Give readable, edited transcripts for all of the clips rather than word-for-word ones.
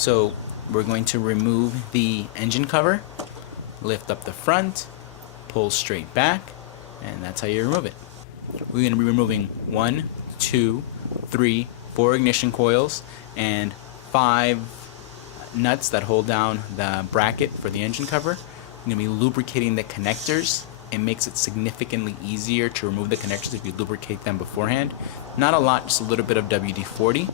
So we're going to remove the engine cover, lift up the front, pull straight back, and that's how you remove it. We're going to be removing 1, 2, 3, 4 ignition coils and 5 nuts that hold down the bracket for the engine cover. We're going to be lubricating the connectors. It makes it significantly easier to remove the connectors if you lubricate them beforehand. Not a lot, just a little bit of WD-40.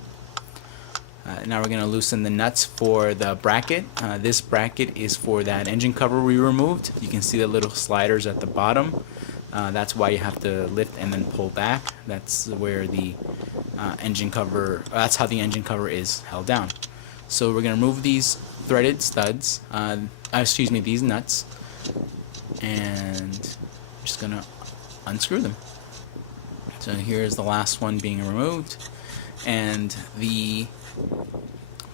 Now we're going to loosen the nuts for the bracket. This bracket is for that engine cover we removed. You can see the little sliders at the bottom. That's why you have to lift and then pull back. That's where the engine cover, that's how the engine cover is held down. So we're going to remove these threaded studs, these nuts, and I'm just going to unscrew them. So here's the last one being removed, and the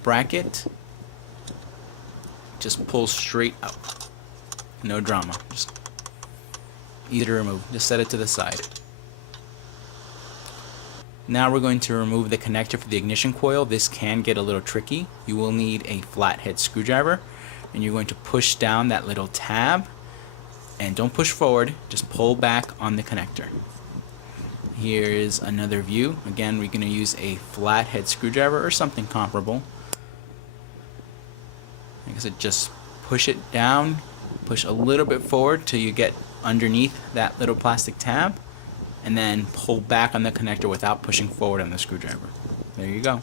bracket just pulls straight out. No drama. Just easy to remove. Just set it to the side. Now we're going to remove the connector for the ignition coil. This can get a little tricky. You will need a flathead screwdriver, and you're going to push down that little tab, and don't push forward, just pull back on the connector. Here's another view. Again, we're going to use a flathead screwdriver or something comparable. Like I said, just push it down, push a little bit forward till you get underneath that little plastic tab, and then pull back on the connector without pushing forward on the screwdriver. There you go.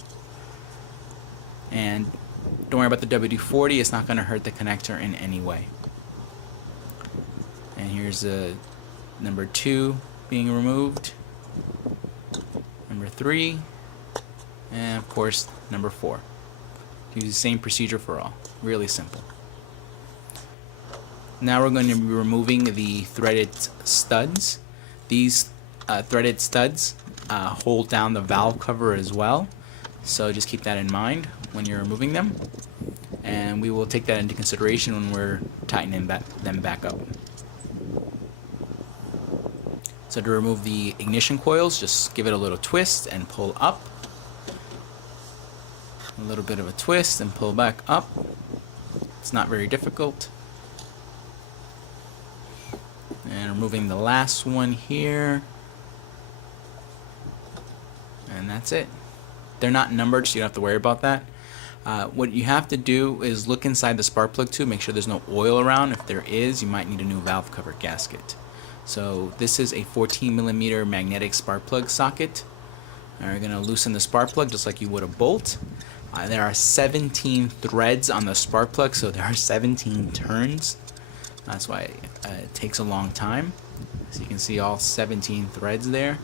And don't worry about the WD-40, it's not going to hurt the connector in any way. And here's number 2 being removed, number 3, and of course number 4. Use the same procedure for all. Really simple. Now we're going to be removing the threaded studs. These threaded studs hold down the valve cover as well, so just keep that in mind when you're removing them, and we will take that into consideration when we're tightening them back up. So to remove the ignition coils, just give it a little twist and pull up. A little bit of a twist and pull back up. It's not very difficult. And removing the last one here. And that's it. They're not numbered, so you don't have to worry about that. What you have to do is look inside the spark plug tube, make sure there's no oil around. If there is, you might need a new valve cover gasket. So this is a 14mm magnetic spark plug socket. We're going to loosen the spark plug just like you would a bolt. There are 17 threads on the spark plug, so there are 17 turns. That's why it takes a long time. So you can see all 17 threads there.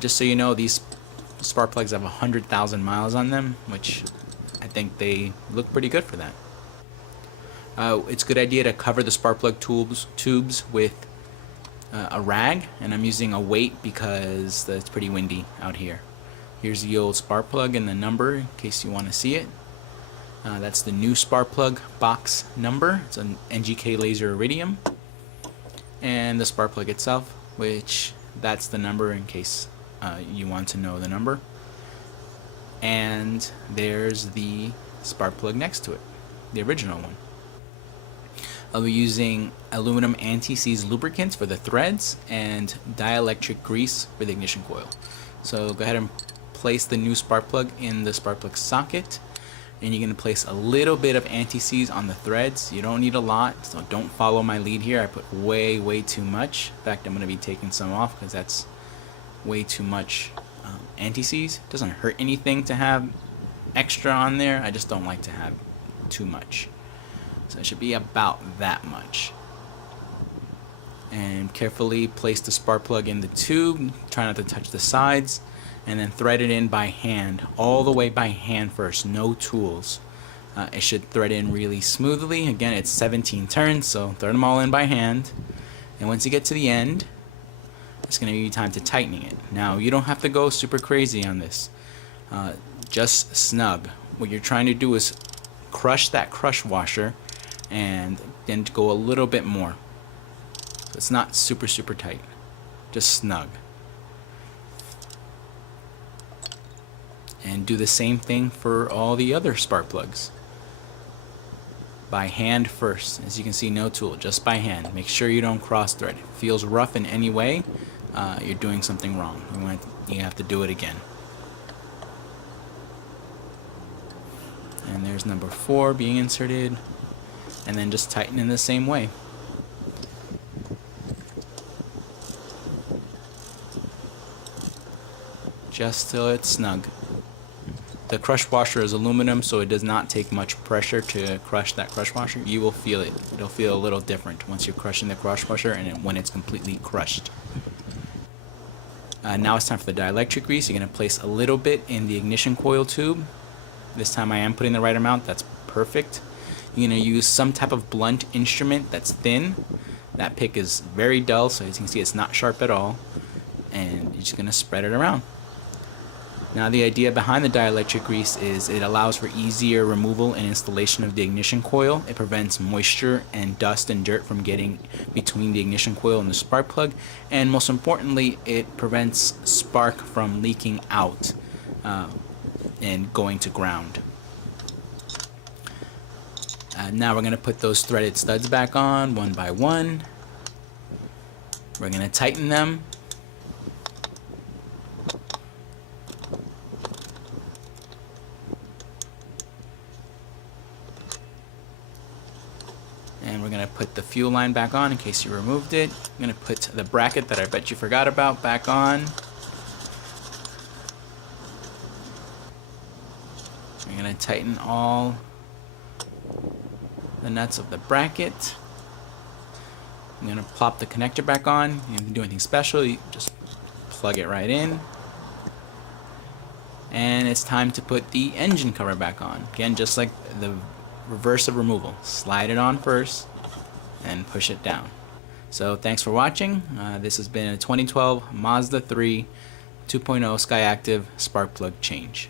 Just so you know, these spark plugs have 100,000 miles on them, which I think they look pretty good for that. It's a good idea to cover the spark plug tubes with a rag, and I'm using a weight because it's pretty windy out here. Here's the old spark plug and the number in case you want to see it. That's the new spark plug box number. It's an NGK laser iridium, and the spark plug itself, which that's the number in case you want to know the number. And there's the spark plug next to it, the original one. I'll be using aluminum anti-seize lubricants for the threads and dielectric grease for the ignition coil. So go ahead and place the new spark plug in the spark plug socket, and you're going to place a little bit of anti-seize on the threads. You don't need a lot, so don't follow my lead here. I put way too much. In fact, I'm going to be taking some off because that's way too much anti-seize. It doesn't hurt anything to have extra on there. I just don't like to have too much. So it should be about that much. And carefully place the spark plug in the tube. Try not to touch the sides. And then thread it in by hand. All the way by hand first. No tools. It should thread in really smoothly. Again, it's 17 turns, so thread them all in by hand. And once you get to the end, it's going to give you time to tightening it. Now, you don't have to go super crazy on this. Just snug. What you're trying to do is crush that crush washer and then go a little bit more. So it's not super tight, just snug. And do the same thing for all the other spark plugs. By hand first. As you can see, no tool, just by hand. Make sure you don't cross thread. If it feels rough in any way, you're doing something wrong. You have to do it again. And there's number 4 being inserted. And then just tighten in the same way. Just till it's snug. The crush washer is aluminum, so it does not take much pressure to crush that crush washer. You will feel it. It'll feel a little different once you're crushing the crush washer and when it's completely crushed. Now it's time for the dielectric grease. You're going to place a little bit in the ignition coil tube. This time I am putting the right amount. That's perfect. You're going to use some type of blunt instrument that's thin. That pick is very dull, so as you can see it's not sharp at all. And you're just going to spread it around. Now the idea behind the dielectric grease is it allows for easier removal and installation of the ignition coil. It prevents moisture and dust and dirt from getting between the ignition coil and the spark plug, and most importantly it prevents spark from leaking out and going to ground. Now we're going to put those threaded studs back on one by one. We're going to tighten them. And we're going to put the fuel line back on in case you removed it. I'm going to put the bracket that I bet you forgot about back on. We're going to tighten all the nuts of the bracket. I'm going to plop the connector back on. You don't have to do anything special. You just plug it right in. And it's time to put the engine cover back on. Again, just like the reverse of removal. Slide it on first and push it down. So thanks for watching. This has been a 2012 Mazda 3 2.0 SkyActiv spark plug change.